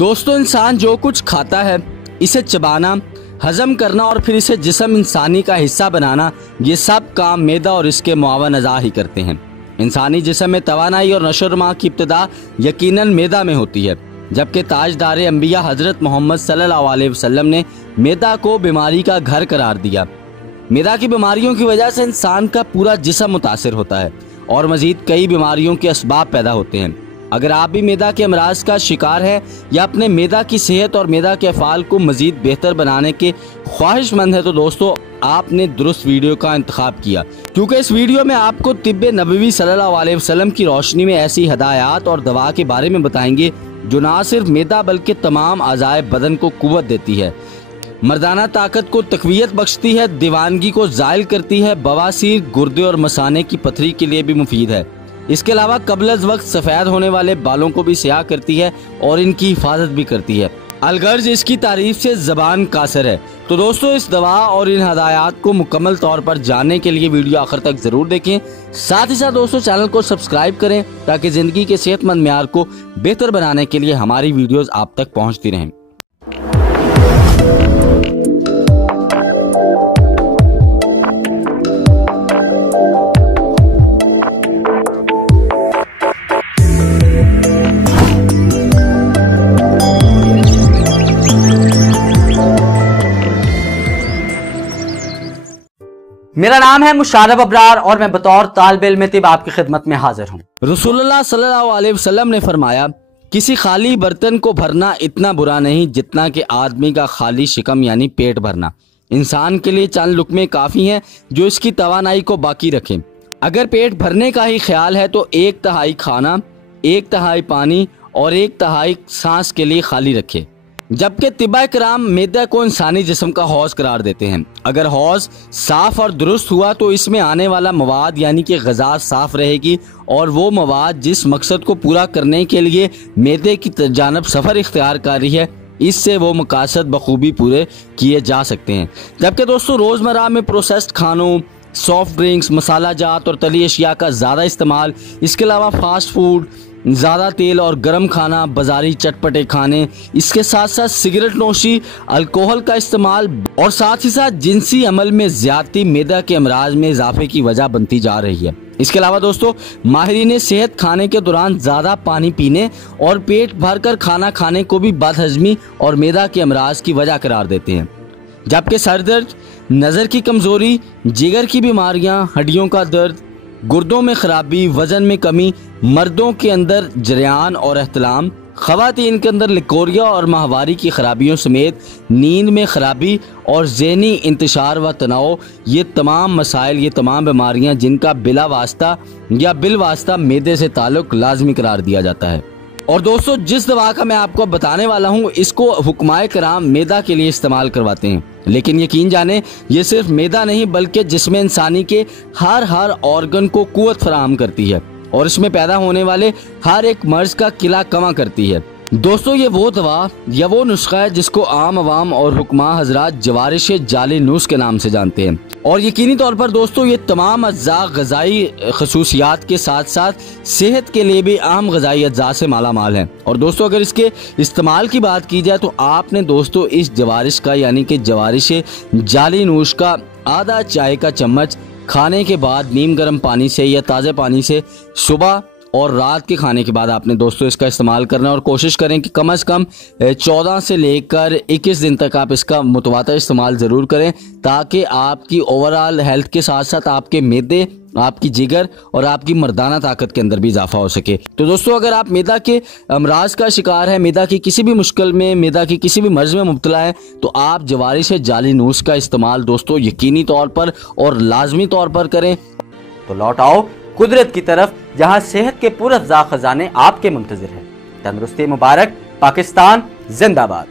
दोस्तों, इंसान जो कुछ खाता है इसे चबाना, हजम करना और फिर इसे जिस्म इंसानी का हिस्सा बनाना, ये सब काम मैदा और इसके मुआवन अज़ा ही करते हैं। इंसानी जिस्म में तवानाई और नशोनुमा की इब्तिदा यकीनन मैदा में होती है, जबकि ताजदार अंबिया हजरत मोहम्मद सल्लल्लाहु अलैहि वसल्लम ने मैदा को बीमारी का घर करार दिया। मैदा की बीमारियों की वजह से इंसान का पूरा जिस्म मुतासिर होता है और मजीद कई बीमारियों के असबाब पैदा होते हैं। अगर आप भी मैदा के अमराज का शिकार है या अपने मैदा की सेहत और मैदा के अफ़ाल को मजीद बेहतर बनाने के ख्वाहिशमंद है, तो दोस्तों आपने दुरुस्त वीडियो का इंतखाब किया, क्योंकि इस वीडियो में आपको तिब्बे नबवी सल्लल्लाहु अलैहि वसल्लम की रोशनी में ऐसी हदायत और दवा के बारे में बताएंगे जो ना सिर्फ मैदा बल्कि तमाम अज़ाए बदन को कुव्वत देती है, मर्दाना ताकत को तक़वियत बख्शती है, दीवानगी को ज़ायल करती है, बवासीर, गुर्दे और मसाने की पथरी के लिए भी मुफीद है। इसके अलावा कबल वक्त सफ़ेद होने वाले बालों को भी स्याह करती है और इनकी हिफाजत भी करती है। अलगर्ज इसकी तारीफ से ज़बान कासर है। तो दोस्तों, इस दवा और इन हदायत को मुकम्मल तौर पर जानने के लिए वीडियो आखिर तक ज़रूर देखें। साथ ही साथ दोस्तों चैनल को सब्सक्राइब करें ताकि ज़िंदगी के सेहतमंद मेयार को बेहतर बनाने के लिए हमारी वीडियोज़ आप तक पहुँचती रहें। मेरा नाम है मुशारफ अबरार और मैं बतौर तालिब इल्म तिब आपकी खिदमत में हाजिर हूँ। रसूलुल्लाह सल्लल्लाहु अलैहि वसल्लम ने फरमाया, किसी खाली बर्तन को भरना इतना बुरा नहीं जितना कि आदमी का खाली शिकम यानी पेट भरना। इंसान के लिए चंद लुकमे काफ़ी हैं जो इसकी तवानाई को बाकी रखें। अगर पेट भरने का ही ख्याल है तो 1/3 खाना, 1/3 पानी और 1/3 सांस के लिए खाली रखें। जबकि तिब्बा कराम मैदा को इंसानी जिस्म का हौज करार देते हैं। अगर हौज साफ और दुरुस्त हुआ तो इसमें आने वाला मवाद यानी कि ग़िज़ा साफ रहेगी और वो मवाद जिस मकसद को पूरा करने के लिए मैदे की जानिब सफ़र इख्तियार कर रही है, इससे वो मकासद बखूबी पूरे किए जा सकते हैं। जबकि दोस्तों रोज़मर्रा में प्रोसेस्ड खानों, सॉफ्ट ड्रिंक्स, मसाला जात और तली अशिया का ज़्यादा इस्तेमाल, इसके अलावा फास्ट फूड, ज़्यादा तेल और गर्म खाना, बाजारी चटपटे खाने, इसके साथ साथ सिगरेट नोशी, अल्कोहल का इस्तेमाल और साथ ही साथ जिनसी अमल में ज़्यादती मैदा के अमराज में इजाफे की वजह बनती जा रही है। इसके अलावा दोस्तों माहिरीन सेहत खाने के दौरान ज़्यादा पानी पीने और पेट भरकर खाना खाने को भी बदहजमी और मैदा के अमराज की वजह करार देते हैं। जबकि सर दर्द, नज़र की कमज़ोरी, जिगर की बीमारियां, हड्डियों का दर्द, गुर्दों में खराबी, वजन में कमी, मर्दों के अंदर जरियान और एहतलाम, ख़वातीन के अंदर लिकोरिया और माहवारी की खराबियों समेत नींद में खराबी और ज़हनी इंतशार व तनाव, ये तमाम मसाइल, ये तमाम बीमारियां जिनका बिला वास्ता या बिल वास्ता मैदे से ताल्लुक़ लाजमी करार दिया जाता है। और दोस्तों जिस दवा का मैं आपको बताने वाला हूँ इसको हुक्माए कराम मैदा के लिए इस्तेमाल करवाते हैं, लेकिन यकीन जाने ये सिर्फ मैदा नहीं बल्कि जिस्म इंसानी के हर ऑर्गन को कुव्वत फराहम करती है और इसमें पैदा होने वाले हर एक मर्ज का किला कमा करती है। दोस्तों ये वो दवा या वो नुस्खा है जिसको आम अवाम और हुक्मा हजरात जवारिश जाली नूस के नाम से जानते हैं और यकीनी तौर पर दोस्तों ये तमाम अज्जा ग़िज़ाई खसूसियात के साथ साथ सेहत के लिए भी अहम ग़िज़ाई अज्जा से माला माल है। और दोस्तों अगर इसके इस्तेमाल की बात की जाए तो आपने दोस्तों इस जवारिश का यानी कि जवारिश जाली नूस का आधा चाय का चम्मच खाने के बाद नीम गर्म पानी से या ताज़े पानी से सुबह और रात के खाने के बाद आपने दोस्तों इसका इस्तेमाल करना है और कोशिश करें कि कम से कम 14 से लेकर 21 दिन तक आप इसका मुतवातर इस्तेमाल ज़रूर करें, ताकि आपकी ओवरऑल हेल्थ के साथ साथ आपके मैदे, आपकी जिगर और आपकी मर्दाना ताकत के अंदर भी इजाफा हो सके। तो दोस्तों अगर आप मैदा के अमराज का शिकार है, मैदा की किसी भी मुश्किल में, मैदा की किसी भी मर्ज में मुब्तला है, तो आप जवारिश जाली नूस का इस्तेमाल दोस्तों यकीनी तौर पर और लाजमी तौर पर करें। तो लौट आओ कुदरत की तरफ जहाँ सेहत के पुरअफ़ज़ा खजाने आपके मुंतज़िर हैं। तंदुरुस्ती मुबारक, पाकिस्तान जिंदाबाद।